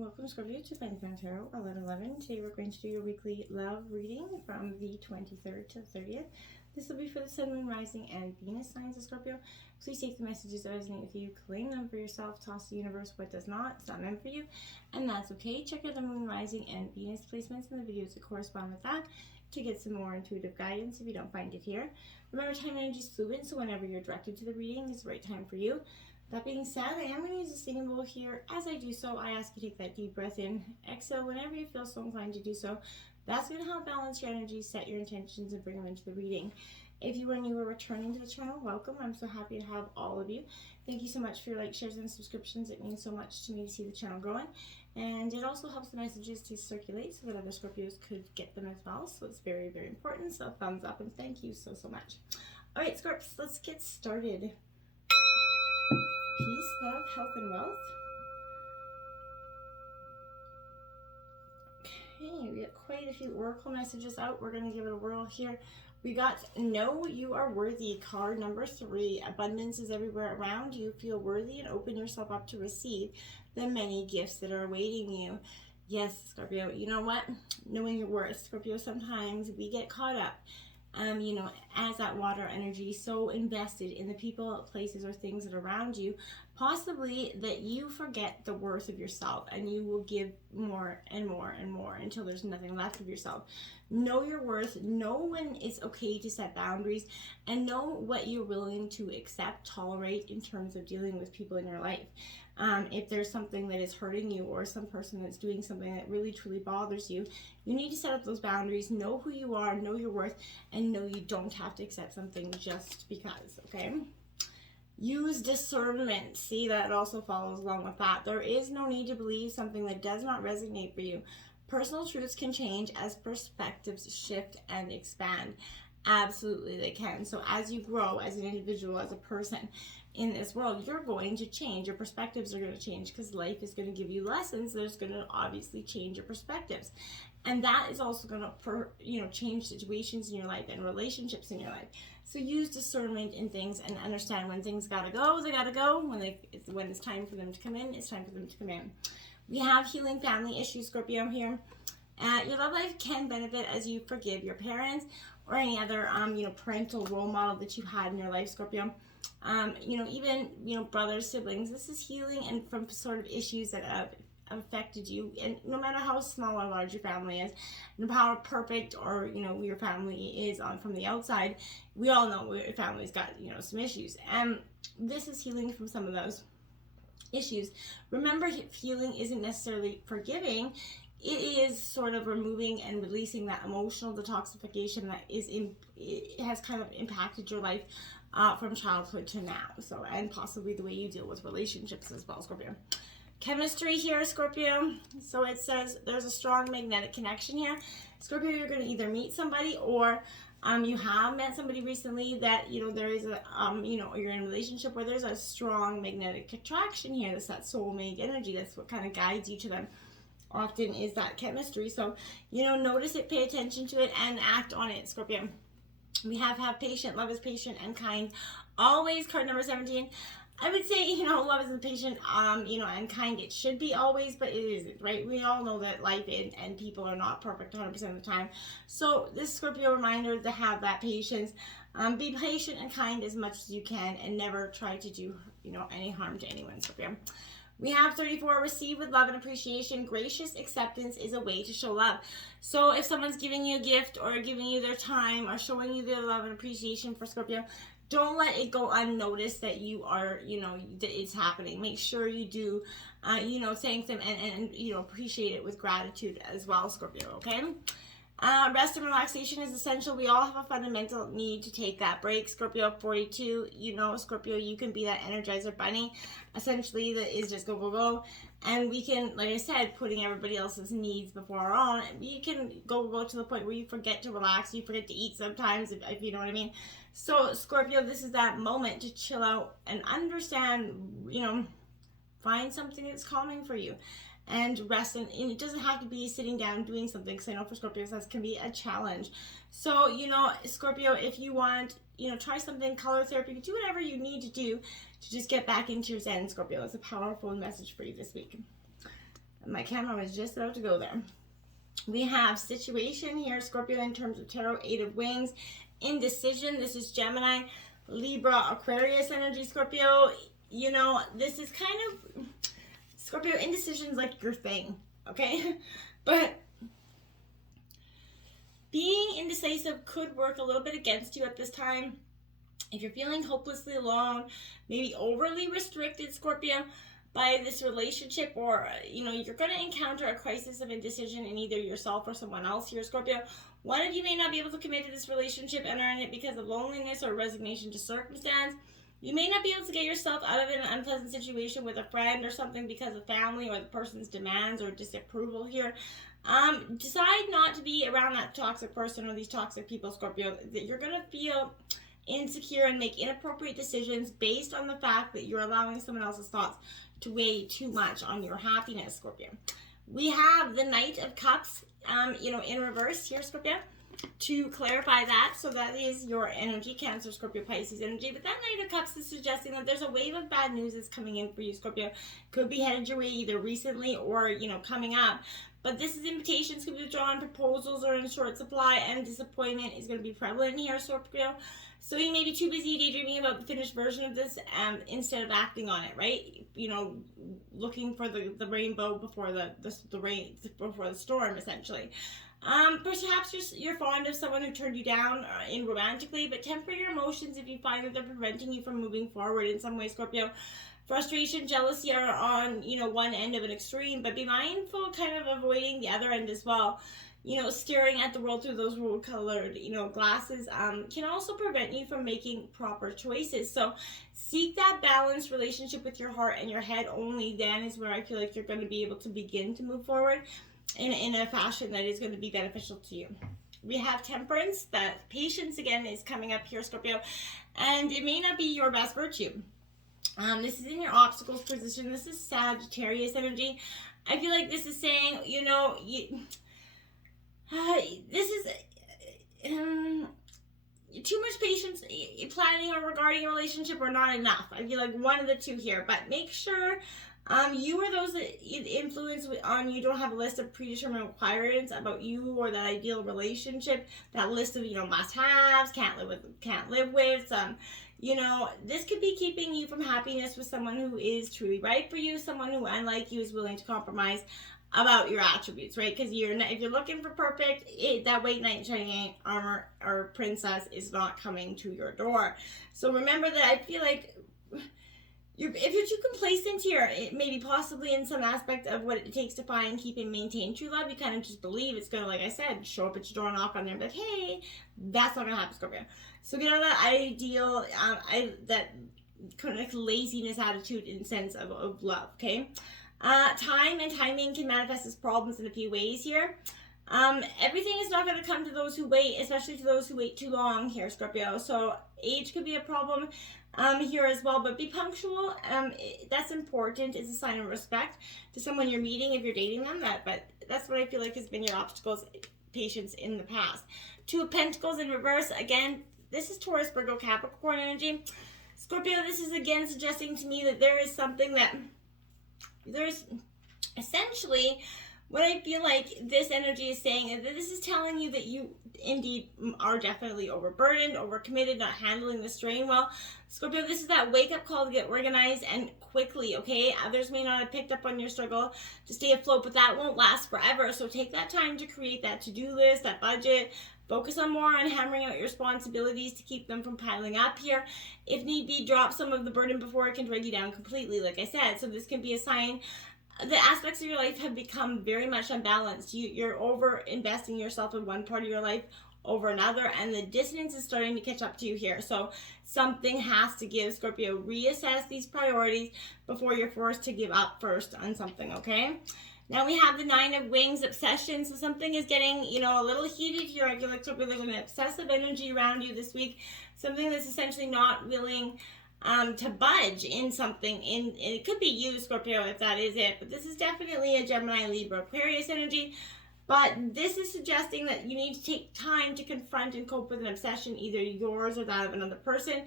Welcome, Scorpio, to Find the Crown Tarot 11/11. Today we're going to do your weekly love reading from the 23rd to the 30th. This will be for the Sun, Moon, Rising, and Venus signs of Scorpio. Please take the messages that resonate with you, claim them for yourself, toss the universe what does not. It's not meant for you, and that's okay. Check out the Moon, Rising, and Venus placements in the videos that correspond with that to get some more intuitive guidance if you don't find it here. Remember, time energy is fluid, so whenever you're directed to the reading is the right time for you. That being said, I am going to use a singing bowl here. As I do so, I ask you to take that deep breath in, exhale whenever you feel so inclined to do so. That's going to help balance your energy, set your intentions, and bring them into the reading. If you are new or returning to the channel, welcome. I'm so happy to have all of you. Thank you so much for your likes, shares, and subscriptions. It means so much to me to see the channel growing. And it also helps the messages to circulate so that other Scorpios could get them as well. So it's very, very important. So thumbs up and thank you so, so much. All right, Scorps, let's get started. Peace, love, health, and wealth. Okay, we got quite a few oracle messages out. We're going to give it a whirl here. We got Know You Are Worthy, card number 3. Abundance is everywhere around you. Feel worthy and open yourself up to receive the many gifts that are awaiting you. Yes, Scorpio, you know what? Knowing your worth. Scorpio, sometimes we get caught up as that water energy, so invested in the people, places, or things that are around you, possibly that you forget the worth of yourself, and you will give more and more and more until there's nothing left of yourself. Know your worth, know when it's okay to set boundaries, and know what you're willing to accept, tolerate in terms of dealing with people in your life. If there's something that is hurting you or some person that's doing something that really truly bothers you, you need to set up those boundaries, know who you are, know your worth, and know you don't have to accept something just because, okay? Use discernment. See, that also follows along with that. There is no need to believe something that does not resonate for you. Personal truths can change as perspectives shift and expand. Absolutely they can. So as you grow as an individual, as a person in this world, you're going to change. Your perspectives are going to change because life is going to give you lessons. There's going to obviously change your perspectives. And that is also going to change situations in your life and relationships in your life. So use discernment in things and understand when things gotta go, they gotta go. When it's time for them to come in, it's time for them to come in. We have healing family issues, Scorpio, here. Your love life can benefit as you forgive your parents or any other parental role model that you had in your life, Scorpio. Even brothers, siblings. This is healing and from sort of issues that have affected you, and no matter how small or large your family is, no matter how perfect or your family is from the outside, we all know your family's got some issues, and this is healing from some of those issues. Remember, healing isn't necessarily forgiving. It is sort of removing and releasing that emotional detoxification that it has kind of impacted your life from childhood to now. So, and possibly the way you deal with relationships as well, Scorpio. Chemistry here, Scorpio. So it says there's a strong magnetic connection here. Scorpio, you're going to either meet somebody or you have met somebody recently that, there is a, you're in a relationship where there's a strong magnetic attraction here. That's that soulmate energy. That's what kind of guides you to them. Often is that chemistry. So, notice it, pay attention to it, and act on it, Scorpio. We have patient. Love is patient and kind. Always, card number 17. I would say, love is patient, and kind. It should be always, but it isn't, right? We all know that life and people are not perfect 100% of the time. So this Scorpio reminder to have that patience. Be patient and kind as much as you can, and never try to do, any harm to anyone, Scorpio. We have 34, receive with love and appreciation. Gracious acceptance is a way to show love. So if someone's giving you a gift or giving you their time or showing you their love and appreciation for Scorpio, don't let it go unnoticed that you are, that it's happening. Make sure you do, thank them and appreciate it with gratitude as well, Scorpio, okay? Rest and relaxation is essential. We all have a fundamental need to take that break. Scorpio 42, Scorpio, you can be that Energizer bunny, essentially, that is just go, go, go. And we can, like I said, putting everybody else's needs before our own, you can go to the point where you forget to relax, you forget to eat sometimes, if you know what I mean. So, Scorpio, this is that moment to chill out and understand, find something that's calming for you. And rest, and it doesn't have to be sitting down doing something, because I know for Scorpios that can be a challenge. So, Scorpio, if you want, try something, color therapy, do whatever you need to do to just get back into your zen, Scorpio. It's a powerful message for you this week. My camera was just about to go there. We have situation here, Scorpio, in terms of tarot, 8 of wings. Indecision, this is Gemini, Libra, Aquarius energy, Scorpio. You know, this is kind of, Scorpio, indecision is like your thing, okay? But being indecisive could work a little bit against you at this time. If you're feeling hopelessly alone, maybe overly restricted, Scorpio, by this relationship, or, you know, you're going to encounter a crisis of indecision in either yourself or someone else here, Scorpio. One of you may not be able to commit to this relationship and are in it because of loneliness or resignation to circumstance. You may not be able to get yourself out of an unpleasant situation with a friend or something because of family or the person's demands or disapproval here. Decide not to be around that toxic person or these toxic people, Scorpio. That you're going to feel insecure and make inappropriate decisions based on the fact that you're allowing someone else's thoughts to weigh too much on your happiness, Scorpio. We have the Knight of Cups, you know, in reverse here, Scorpio, to clarify that. So that is your energy, Cancer, Scorpio, Pisces energy. But that Knight of Cups is suggesting that there's a wave of bad news that's coming in for you, Scorpio. Could be headed your way either recently or, you know, coming up. But this is invitations could be withdrawn, proposals are in short supply, and disappointment is going to be prevalent here, Scorpio. So you may be too busy daydreaming about the finished version of this instead of acting on it, right? You know, looking for the rainbow before the rain, before the storm, essentially. Perhaps you're fond of someone who turned you down in romantically, but temper your emotions if you find that they're preventing you from moving forward in some way, Scorpio. Frustration, jealousy are on, you know, one end of an extreme, but be mindful kind of avoiding the other end as well. You know, staring at the world through those rose-colored, you know, glasses can also prevent you from making proper choices. So seek that balanced relationship with your heart and your head. Only then is where I feel like you're going to be able to begin to move forward in a fashion that is going to be beneficial to you. We have Temperance. That patience again is coming up here, Scorpio, and it may not be your best virtue. This is in your obstacles position. This is Sagittarius energy. I feel like this is saying, you know, this is too much patience planning or regarding a relationship, or not enough. I feel like one of the two here, but make sure you or those that influence on you don't have a list of predetermined requirements about you or that ideal relationship, that list of, you know, must-haves, can't live with. You know, this could be keeping you from happiness with someone who is truly right for you, someone who, unlike you, is willing to compromise about your attributes, right? Because if you're looking for perfect, that white knight in shining armor or princess is not coming to your door. So remember that I feel like if you're too complacent here, maybe possibly in some aspect of what it takes to find, keep, and maintain true love, you kind of just believe it's going to, like I said, show up at your door, knock on there, and be like, hey, that's not going to happen, Scorpio. So get out of that ideal, that kind of laziness attitude in sense of love, okay? Time and timing can manifest as problems in a few ways here. Everything is not going to come to those who wait, especially to those who wait too long here, Scorpio. So age could be a problem here as well, but be punctual. That's important. It's a sign of respect to someone you're meeting if you're dating them. But that's what I feel like has been your obstacles, patience in the past. Two of Pentacles in reverse. Again, this is Taurus, Virgo, Capricorn energy. Scorpio, this is again suggesting to me that there is something that there's essentially what I feel like this energy is saying is that this is telling you that you indeed are definitely overburdened, overcommitted, not handling the strain well. Scorpio, this is that wake-up call to get organized and quickly, okay? Others may not have picked up on your struggle to stay afloat, but that won't last forever. So take that time to create that to-do list, that budget. Focus more on hammering out your responsibilities to keep them from piling up here. If need be, drop some of the burden before it can drag you down completely, like I said. So this can be a sign the aspects of your life have become very much unbalanced. You're over investing yourself in one part of your life over another, and the dissonance is starting to catch up to you here. So something has to give, Scorpio. Reassess these priorities before you're forced to give up first on something, okay? Now we have the Nine of Wings, obsession. So something is getting, you know, a little heated here. I feel like Scorpio, there's an obsessive energy around you this week. Something that's essentially not willing to budge in something. And it could be you, Scorpio, if that is it. But this is definitely a Gemini, Libra, Aquarius energy. But this is suggesting that you need to take time to confront and cope with an obsession, either yours or that of another person.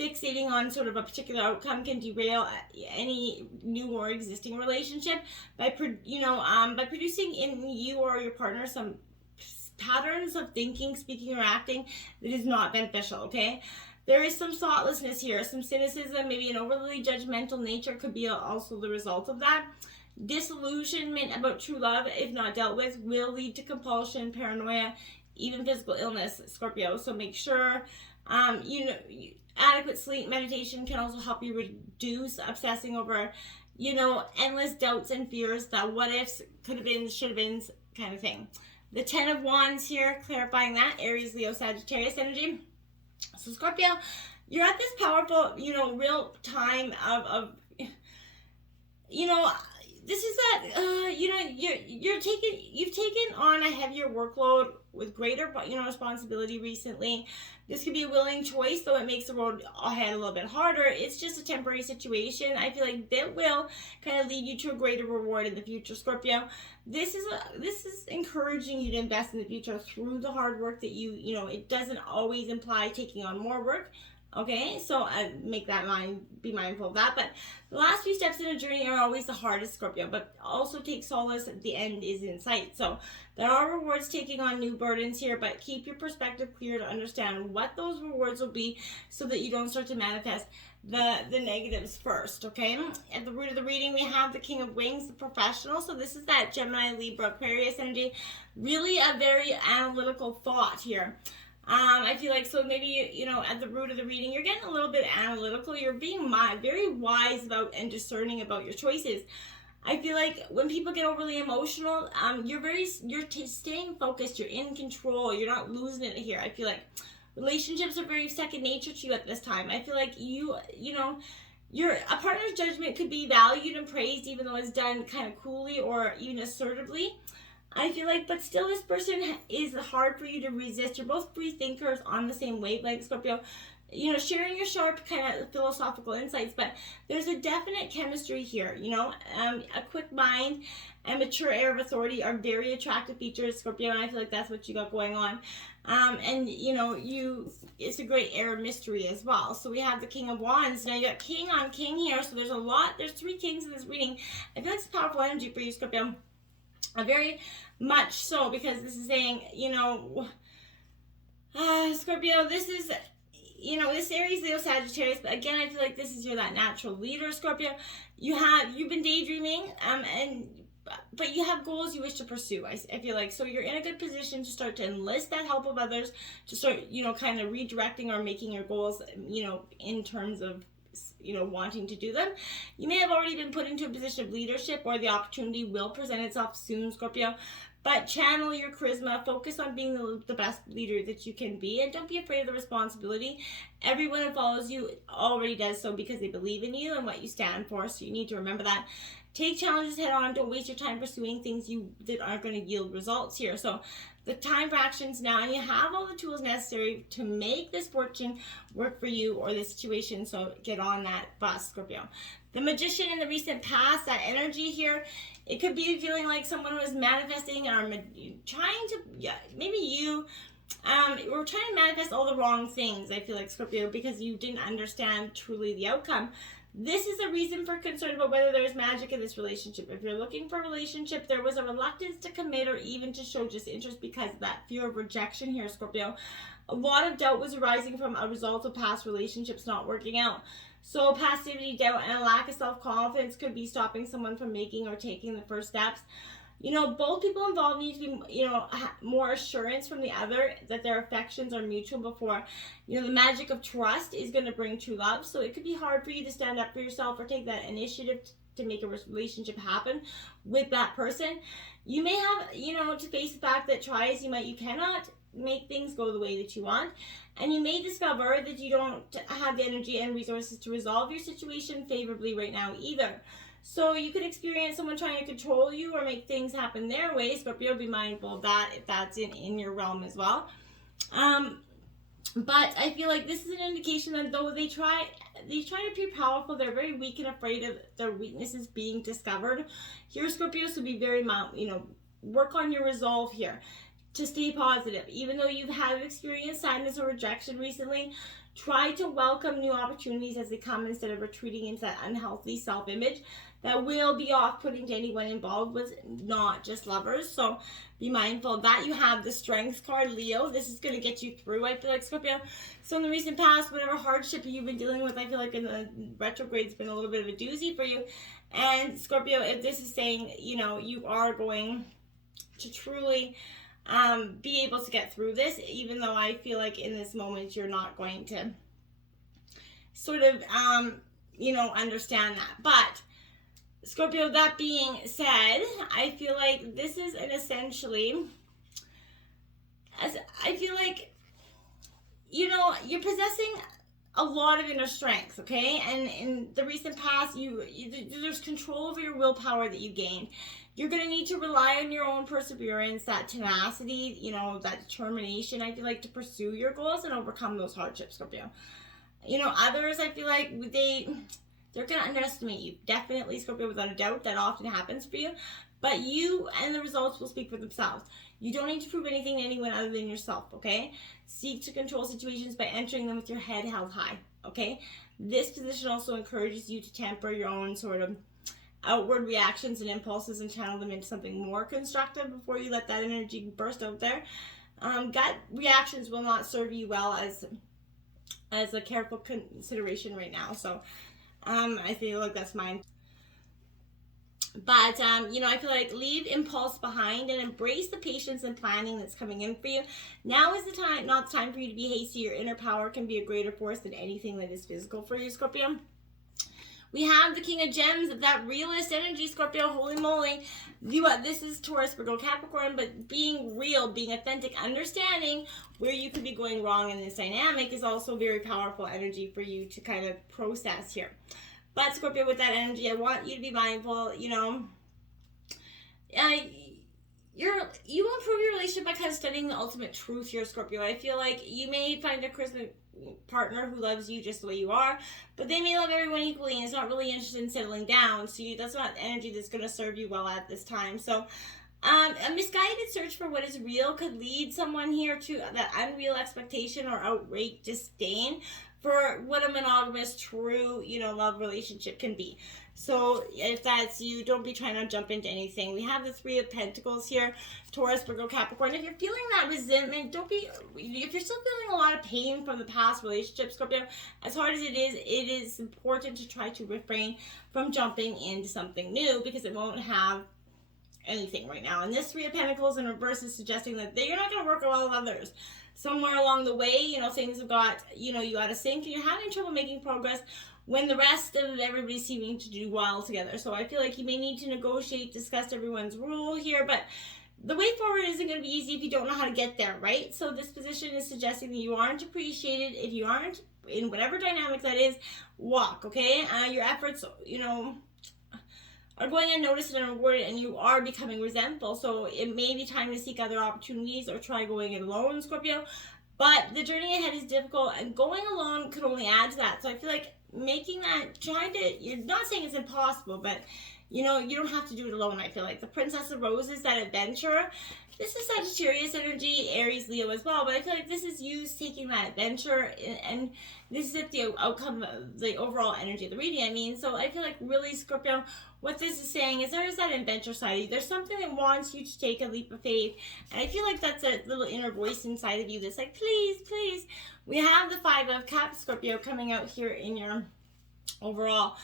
fixating on sort of a particular outcome can derail any new or existing relationship by producing in you or your partner some patterns of thinking, speaking, or acting that is not beneficial, okay? There is some thoughtlessness here, some cynicism, maybe an overly judgmental nature could be also the result of that. Disillusionment about true love, if not dealt with, will lead to compulsion, paranoia, even physical illness, Scorpio. So make sure, adequate sleep, meditation can also help you reduce obsessing over, endless doubts and fears, that what ifs, could have been, should have been kind of thing. The 10 of Wands here, clarifying that, Aries, Leo, Sagittarius energy. So Scorpio, you're at this powerful, real time of this is that, you've taken on a heavier workload with greater, responsibility recently. This could be a willing choice, though it makes the road ahead a little bit harder. It's just a temporary situation. I feel like that will kind of lead you to a greater reward in the future, Scorpio. This is encouraging you to invest in the future through the hard work that it doesn't always imply taking on more work. Okay, so be mindful of that. But the last few steps in a journey are always the hardest, Scorpio, but also take solace at the end is in sight. So there are rewards taking on new burdens here, but keep your perspective clear to understand what those rewards will be so that you don't start to manifest the negatives first, okay? At the root of the reading, we have the King of Wings, the professional. So this is that Gemini, Libra, Aquarius energy. Really a very analytical thought here. I feel like, so maybe, at the root of the reading, you're getting a little bit analytical. You're being very wise about and discerning about your choices. I feel like when people get overly emotional, you're staying focused. You're in control. You're not losing it here. I feel like relationships are very second nature to you at this time. I feel like a partner's judgment could be valued and praised, even though it's done kind of coolly or even assertively. I feel like, but still this person is hard for you to resist. You're both free thinkers on the same wavelength, Scorpio. Sharing your sharp kind of philosophical insights, but there's a definite chemistry here, a quick mind and mature air of authority are very attractive features, Scorpio, and I feel like that's what you got going on. It's a great air of mystery as well. So we have the King of Wands. Now you got King on King here, so there's 3 kings in this reading. I feel like it's powerful energy for you, Scorpio. Very much so, because this is saying, Scorpio, this is, this Aries, Leo, Sagittarius, but again, I feel like this is that natural leader, Scorpio. You've been daydreaming, but you have goals you wish to pursue, I feel like. So you're in a good position to start to enlist that help of others, to start, kind of redirecting or making your goals, in terms of wanting to do them. You may have already been put into a position of leadership, or the opportunity will present itself soon, Scorpio. But channel your charisma, focus on being the best leader that you can be, and don't be afraid of the responsibility. Everyone who follows you already does so because they believe in you and what you stand for, so you need to remember that. Take challenges head on. Don't waste your time pursuing things that aren't going to yield results here. So the time for actions now, and you have all the tools necessary to make this fortune work for you or the situation. So get on that bus, Scorpio. The Magician in the recent past, that energy here, it could be feeling like someone was manifesting or trying to, maybe you were trying to manifest all the wrong things, I feel like, Scorpio, because you didn't understand truly the outcome. This is a reason for concern about whether there is magic in this relationship. If you're looking for a relationship, there was a reluctance to commit or even to show disinterest because of that fear of rejection here, Scorpio. A lot of doubt was arising from a result of past relationships not working out. So passivity, doubt, and a lack of self-confidence could be stopping someone from making or taking the first steps. Both people involved need to be, more assurance from the other that their affections are mutual before, the magic of trust is going to bring true love. So it could be hard for you to stand up for yourself or take that initiative to make a relationship happen with that person. You may have, to face the fact that try as you might, you cannot make things go the way that you want. And you may discover that you don't have the energy and resources to resolve your situation favorably right now either. So you could experience someone trying to control you or make things happen their way. Scorpio, be mindful of that if that's in your realm as well. But I feel like this is an indication that though they try to appear powerful, they're very weak and afraid of their weaknesses being discovered. Here, Scorpio, so be very, work on your resolve here. to stay positive. Even though you have experienced sadness or rejection recently, try to welcome new opportunities as they come instead of retreating into that unhealthy self-image that will be off-putting to anyone involved with, not just lovers. So be mindful of that. You have the Strength card, Leo. This is going to get you through, I feel like, Scorpio. So in the recent past, whatever hardship you've been dealing with, I feel like in the retrograde's been a little bit of a doozy for you. And Scorpio, if this is saying, you know, you are going to truly be able to get through this, even though I feel like in this moment you're not going to sort of, you know, understand that. But Scorpio, that being said, I feel like this is an essentially, as I feel like, you know, you're possessing a lot of inner strength, okay? And in the recent past, there's control over your willpower that you gained. You're going to need to rely on your own perseverance, that tenacity, you know, that determination, I feel like, to pursue your goals and overcome those hardships, Scorpio. You know, others, I feel like they're going to underestimate you. Definitely, Scorpio, without a doubt, that often happens for you. But you and the results will speak for themselves. You don't need to prove anything to anyone other than yourself, okay? Seek to control situations by entering them with your head held high, okay? This position also encourages you to temper your own sort of outward reactions and impulses and channel them into something more constructive before you let that energy burst out there. Gut reactions will not serve you well as a careful consideration right now. So I feel like that's mine. But, you know, I feel like leave impulse behind and embrace the patience and planning that's coming in for you. Now is the time, not the time for you to be hasty. Your inner power can be a greater force than anything that is physical for you, Scorpio. We have the King of Gems, that realist energy, Scorpio, holy moly. This is Taurus, Virgo, Capricorn, but being real, being authentic, understanding where you could be going wrong in this dynamic is also very powerful energy for you to kind of process here. But Scorpio, with that energy, I want you to be mindful, you know, you will improve your relationship by kind of studying the ultimate truth here, Scorpio. I feel like you may find a charismatic partner who loves you just the way you are, but they may love everyone equally and is not really interested in settling down. So that's not energy that's going to serve you well at this time. So a misguided search for what is real could lead someone here to that unreal expectation or outright disdain for what a monogamous, true, you know, love relationship can be. So if that's you, don't be trying to jump into anything. We have the Three of Pentacles here, Taurus, Virgo, Capricorn. If you're feeling that resentment, if you're still feeling a lot of pain from the past relationship, Scorpio, as hard as it is important to try to refrain from jumping into something new because it won't have anything right now. And this Three of Pentacles in reverse is suggesting that you're not going to work well with others. Somewhere along the way, you know, things have got, you know, you got to sync and you're having trouble making progress when the rest of everybody's seeming to do well together. So I feel like you may need to negotiate, discuss everyone's rule here, but the way forward isn't going to be easy if you don't know how to get there, right? So this position is suggesting that you aren't appreciated. If you aren't, in whatever dynamic that is, walk, okay? Your efforts, you know, are going unnoticed and unrewarded, and you are becoming resentful. So it may be time to seek other opportunities or try going it alone, Scorpio. But the journey ahead is difficult, and going alone could only add to that. So I feel like making that, you're not saying it's impossible, but you know, you don't have to do it alone. I feel like the Princess of Roses, that adventure, this is Sagittarius energy, Aries, Leo as well, but I feel like this is you taking that adventure, and this is the outcome of the overall energy of the reading, I mean. So I feel like really, Scorpio, what this is saying is there is that adventure side of you. There's something that wants you to take a leap of faith, and I feel like that's a little inner voice inside of you that's like, please, please. We have the Five of Cups, Scorpio, coming out here in your overall.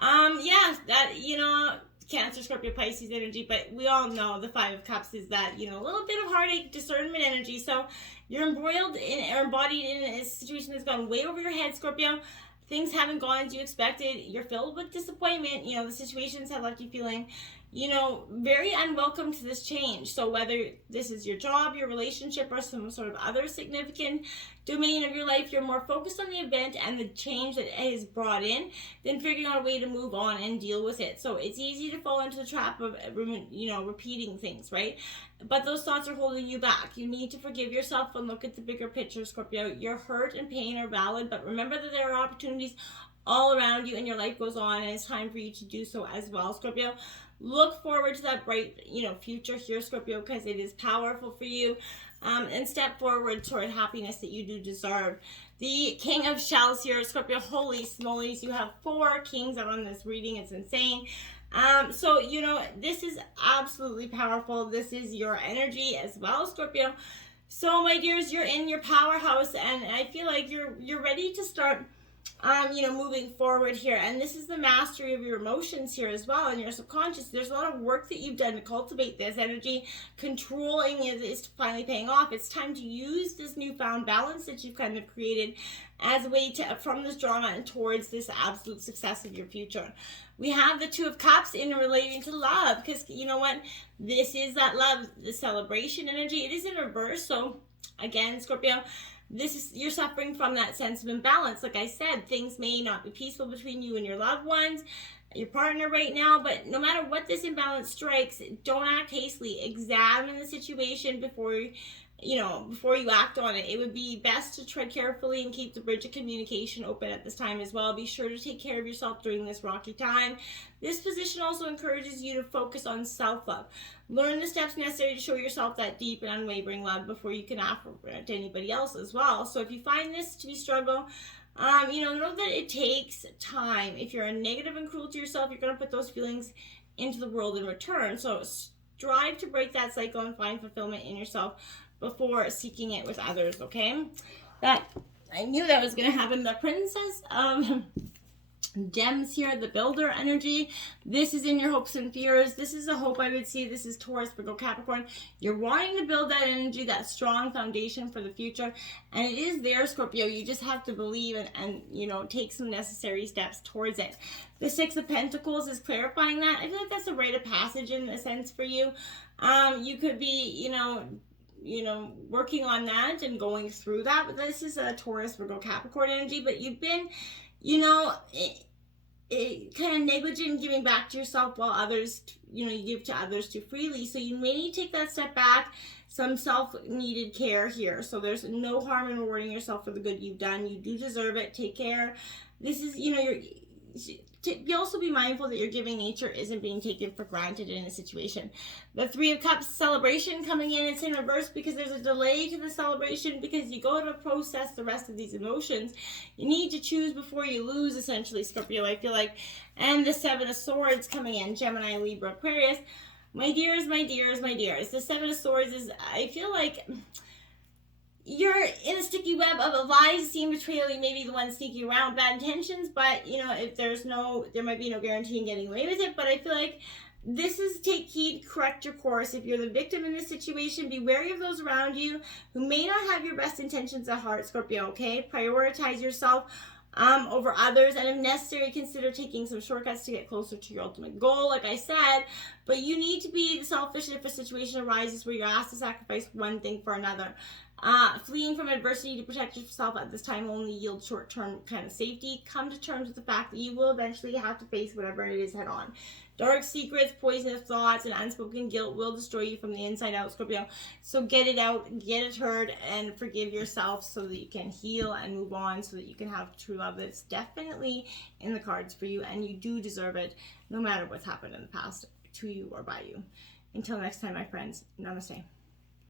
Yeah, that, you know, Cancer, Scorpio, Pisces energy, but we all know the Five of Cups is that, you know, a little bit of heartache, discernment energy. So you're embroiled in or embodied in a situation that's gone way over your head, Scorpio. Things haven't gone as you expected. You're filled with disappointment. You know, the situations have left you feeling, you know, very unwelcome to this change. So whether this is your job, your relationship, or some sort of other significant domain of your life, you're more focused on the event and the change that it has brought in than figuring out a way to move on and deal with it. So it's easy to fall into the trap of, you know, repeating things, right? But those thoughts are holding you back. You need to forgive yourself and look at the bigger picture, Scorpio. Your hurt and pain are valid, but remember that there are opportunities all around you, and your life goes on, and it's time for you to do so as well, Scorpio. Look forward to that bright, future here, Scorpio, because it is powerful for you. And step forward toward happiness that you do deserve. The King of Shells here, Scorpio. Holy smolies, you have 4 kings out on this reading. It's insane. So, this is absolutely powerful. This is your energy as well, Scorpio. So, my dears, you're in your powerhouse, and I feel like you're ready to start moving forward here. And this is the mastery of your emotions here as well, and your subconscious. There's a lot of work that you've done to cultivate this energy. Controlling it is finally paying off. It's time to use this newfound balance that you've kind of created as a way to, from this drama and towards this absolute success of your future. We have the Two of Cups in relating to love, because you know what? This is that love, the celebration energy. It is in reverse. So again, Scorpio, you're suffering from that sense of imbalance. Like I said, things may not be peaceful between you and your loved ones, your partner right now, but no matter what this imbalance strikes, don't act hastily. Examine the situation before you act on it. It would be best to tread carefully and keep the bridge of communication open at this time as well. Be sure to take care of yourself during this rocky time. This position also encourages you to focus on self-love. Learn the steps necessary to show yourself that deep and unwavering love before you can offer it to anybody else as well. So if you find this to be a struggle, know that it takes time. If you're negative and cruel to yourself, you're going to put those feelings into the world in return. So strive to break that cycle and find fulfillment in yourself before seeking it with others, okay? I knew that was going to happen. The Princess of Gems here, the Builder energy. This is in your hopes and fears. This is a hope I would see. This is Taurus, Virgo, Capricorn. You're wanting to build that energy, that strong foundation for the future. And it is there, Scorpio. You just have to believe and take some necessary steps towards it. The Six of Pentacles is clarifying that. I feel like that's a rite of passage in a sense for you. You could be, working on that and going through that. But this is a Taurus, Virgo, Capricorn energy. But you've been, kind of negligent in giving back to yourself while others, you give to others too freely. So you may need to take that step back, some self-needed care here. So there's no harm in rewarding yourself for the good you've done. You do deserve it. Take care. This is, also be mindful that your giving nature isn't being taken for granted in a situation. The Three of Cups celebration coming in, it's in reverse because there's a delay to the celebration because you go to process the rest of these emotions. You need to choose before you lose, essentially, Scorpio, I feel like. And the Seven of Swords coming in, Gemini, Libra, Aquarius. My dears, my dears, my dears. The Seven of Swords is, I feel like you're in a sticky web of lies, deceit, betrayal. You may be the one sneaking around bad intentions, but if there might be no guarantee in getting away with it. But I feel like this is take heed, correct your course. If you're the victim in this situation, be wary of those around you who may not have your best intentions at heart, Scorpio, okay? Prioritize yourself over others, and if necessary, consider taking some shortcuts to get closer to your ultimate goal, like I said. But you need to be selfish if a situation arises where you're asked to sacrifice one thing for another. Fleeing from adversity to protect yourself at this time will only yield short-term kind of safety. Come to terms with the fact that you will eventually have to face whatever it is head on. Dark secrets, poisonous thoughts, and unspoken guilt will destroy you from the inside out, Scorpio. So get it out, get it heard, and forgive yourself so that you can heal and move on, so that you can have true love that's definitely in the cards for you, and you do deserve it, no matter what's happened in the past to you or by you. Until next time, my friends, namaste.